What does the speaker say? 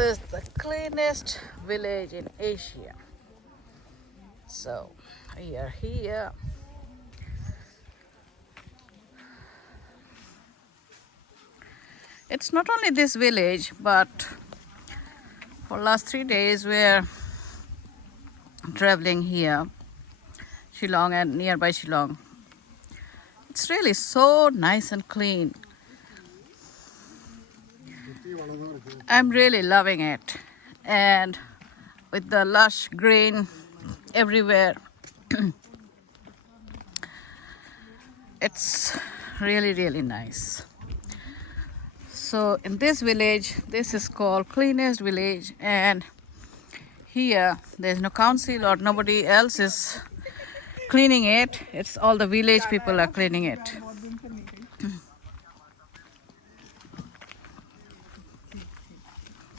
is the cleanest village in Asia. So we are here. It's not only this village, but for last 3 days we're traveling here, Shillong and nearby Shillong. It's really so nice and clean. I'm really loving it, and with the lush green everywhere, it's really nice. So in this village, this is called cleanest village, and here there's no council or nobody else is cleaning it. It's all the village people are cleaning it.